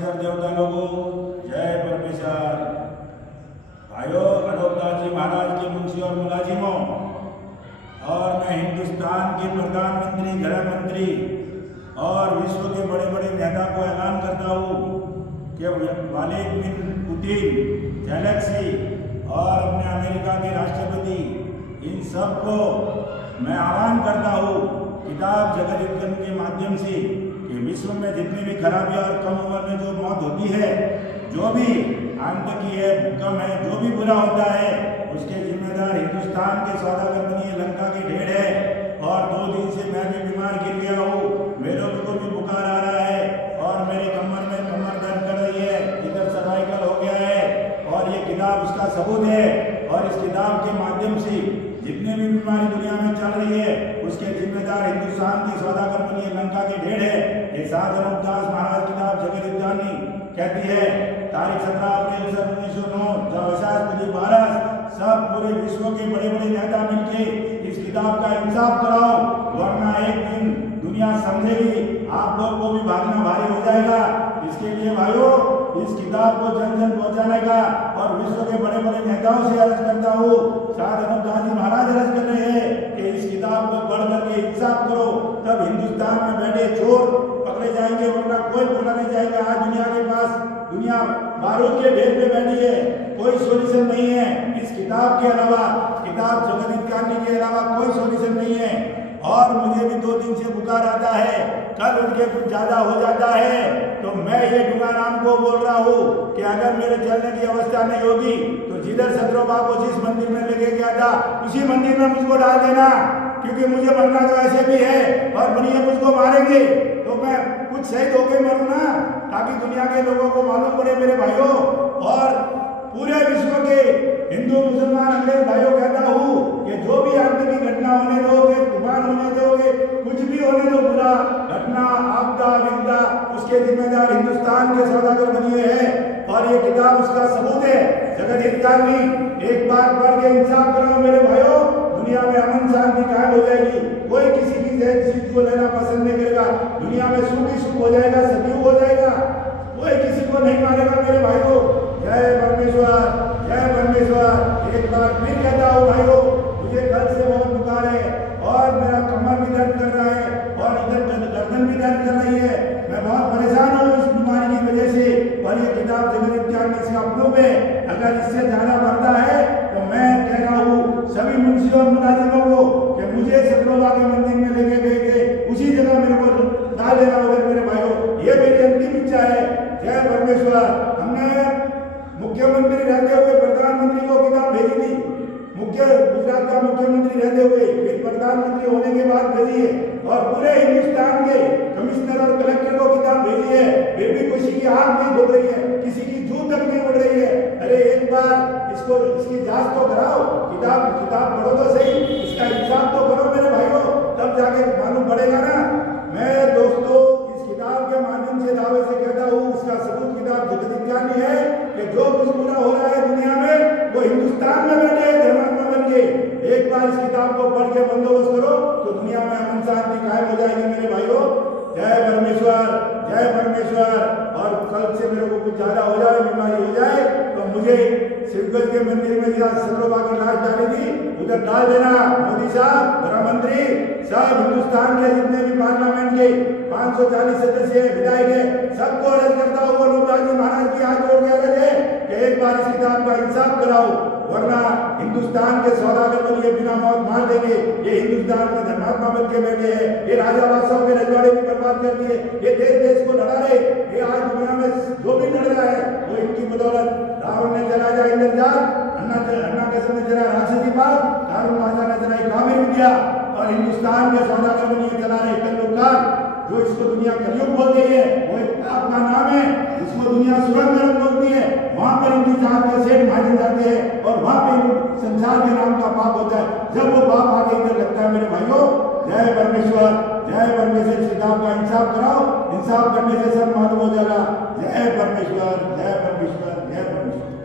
देवता लोगों, जय परमेश्वर। भाइयों, अनोखदास जी महाराज के मुंशी और मुलाजिमों, और मैं हिंदुस्तान के प्रधानमंत्री, गृह मंत्री और विश्व के बड़े बड़े नेता को ऐलान करता हूँ कि व्लादिमीर पुतिन, जेलेंस्की और अपने अमेरिका के राष्ट्रपति, इन सब को मैं आह्वान करता हूँ किताब जगत हित के माध्यम से कि विश्व में जितनी भी खराबियाँ और कम उम्र में जो मौत होती है, जो भी आतंकी है, भूकंप है, जो भी बुरा होता है, उसके जिम्मेदार हिंदुस्तान के सौदागर बनिए लंका के ढेर है। और 2 दिन से मैं भी बीमार गिर गया हूँ, मेरे को भी बुखार आ रहा है और मेरे कमर दर्द कर रही है, इधर सर्वाइकल हो गया है। और ये किताब उसका सबूत है। और इस किताब के माध्यम से जितने भी बीमारी दुनिया में चल रही है, उसके जिम्मेदार हिंदुस्तान की सौदागर बनिए लंका के ढेर है। ये साधु अनोखदास महाराज किताब जगत हितानी कहती है, तारीख 17 अप्रैल 1909 जब वैशाख भारत सब पूरे विश्व के बड़े बड़े नेता मिलके इस किताब का इंसाफ कराओ, वरना एक दिन दुनिया समझेगी आप लोग को भी भागना भारी हो जाएगा। इसके लिए भाइयों, इस किताब को जन जन पहुंचाने का और विश्व के बड़े बड़े नेताओं से अर्ज करता हूँ। साधु अनोखदास जी महाराज अर्ज कर रहे हैं कि इस किताब को पढ़ करके इंसाफ करो, तब हिंदुस्तान में बैठे चोर पकड़े जाएंगे, वरना कोई पकड़ा नहीं जाएगा। आज दुनिया बारूद के ढेर पे बैठी है, कोई सोल्यूशन नहीं है। इस किताब के अलावा, किताब जगत हित के अलावा कोई सोल्यूशन नहीं है। और मुझे भी 2 दिन से बुखार आता है, कल उठ के कुछ ज्यादा हो जाता है, तो मैं ये दुकान को बोल रहा हूँ कि अगर मेरे चलने की अवस्था नहीं होगी तो जिधर सदरोबा को जिस मंदिर में लेके गया था उसी मंदिर में मुझको डाल देना, क्योंकि मुझे मरना तो ऐसे भी है। और बनिए मुझको मारेंगे तो मैं कुछ शहीद होके मरूँ ना, ताकि दुनिया के लोगों को मालूम पड़े मेरे भाइयों। और पूरे विश्व के हिंदू मुसलमान अंग्रेज भाइयों कहता हूँ कि जो भी आतंकी घटना होने दोगे, तूफान होने दोगे, कुछ भी होने दो, बुरा घटना, आपदा, विपदा, उसके जिम्मेदार हिंदुस्तान के सौदागर बनिए हैं। और ये किताब उसका सबूत है। जगत हितकारी एक बार पढ़ के इंसाफ करो मेरे भाइयों, दुनिया में अमन शांति कायम हो जाएगी। कोई किसी की चीज को लेना पसंद नहीं करेगा, दुनिया में सुख ही सुख हो जाएगा, सतयुग हो जाएगा, कोई किसी को नहीं मारेगा मेरे भाइयों। जय परमेश्वर, जय परमेश्वर। एक बार फिर कहता हूँ भाइयों, मुझे कल से बहुत बुखार है और मेरा कमर भी दर्द कर रहा है और इधर गर्दन भी दर्द कर रही है। मैं बहुत परेशान हूँ इस बीमारी की वजह से। और ये किताब जगत हित में इसका प्रूफ है। अगर इससे ज्यादा बढ़ता है तो मैं कह रहा हूँ सभी मुंशी और मुलाजिमों को कि मुझे सतरोबा के मंदिर में लेके गए थे, उसी जगह मेरे को डाल देना उधर मेरे भाइयों। ये मेरी अंतिम इच्छा है। जय परमेश्वर। हमने मुख्यमंत्री रहते हुए प्रधानमंत्री को किताब भेजी थी, गुजरात का मुख्यमंत्री रहते हुए, फिर प्रधानमंत्री होने के बाद भेजी है। और पूरे हिंदुस्तान के कमिश्नर और कलेक्टर को किताब भेजी है, फिर भी किसी की आंख नहीं खुल रही है, किसी की जून तक नहीं उड़ रही है। अरे एक बार इसकी जांच तो कराओ, किताब पढ़ो तो सही, इसका इंसाफ तो करो मेरे भाइयों, तब जाके मालूम पड़ेगा ना। मैं दोस्तों इस किताब के माध्यम से दावे से कहता हूँ, उसका सबूत किताब जगत हित है कि जो कुछ पूरा हो रहा है दुनिया में, वो हिंदुस्तान में बैठे धर्मात्मा बन के एक बार इस किताब को पढ़ के बंदोबस्त करो तो दुनिया में अमन शांति कायम हो जाएगी मेरे भाइयों। जय परमेश्वर, जय परमेश्वर। और कल से मेरे को कुछ ज्यादा हो जाए, बीमारी हो जाए, तो मुझे शिवगंज के मंदिर में जहाँ सदरोबा की लाश डाली थी उधर डाल देना। मोदी साहब, गृह मंत्री साहब, हिंदुस्तान के जितने भी पार्लियामेंट के 540 सदस्य विधायक है, सबको अर्ज करता हूँ, अनोखदास जी महाराज की हाथ जोड़ के अर्ज है कि एक बार इस किताब का इंसाफ कराओ, वरना हिंदुस्तान के सौदागर बनिए बिना मौत मार देंगे। ये हिंदुस्तान में धर्मात्मा बन के बैठे हैं, ये राजा बादशाहों के रजवाड़े भी बर्बाद कर दिए, ये देश को लड़ा रहे। ये आज दुनिया में जो भी लड़ रहा है वो इनकी बदौलत। रावण ने चला जाए इंद्रजाल, अन्ना कसम ने चला राक्षसी बाग, दारुण माता ने चलाई कामिर विद्या, और हिंदुस्तान के सौदागर बनिए चला रहे कलयुग, जो इसको दुनिया कलयुग बोल रही है। वो एक अपना नाम है, इसको दुनिया सुरंग नरक बोलती है। वहां पर इनकी जान के सेठ मारे जाते हैं और वहां पे संसार के नाम का पाप होता है। जब वो पाप आगे इधर लगता है मेरे भाइयों, जय परमेश्वर, जय परमेश्वर। इस किताब का इंसाफ कराओ, इंसाफ करने से सब मालूम हो जाएगा। जय परमेश्वर, जय परमेश्वर, जय परमेश्वर।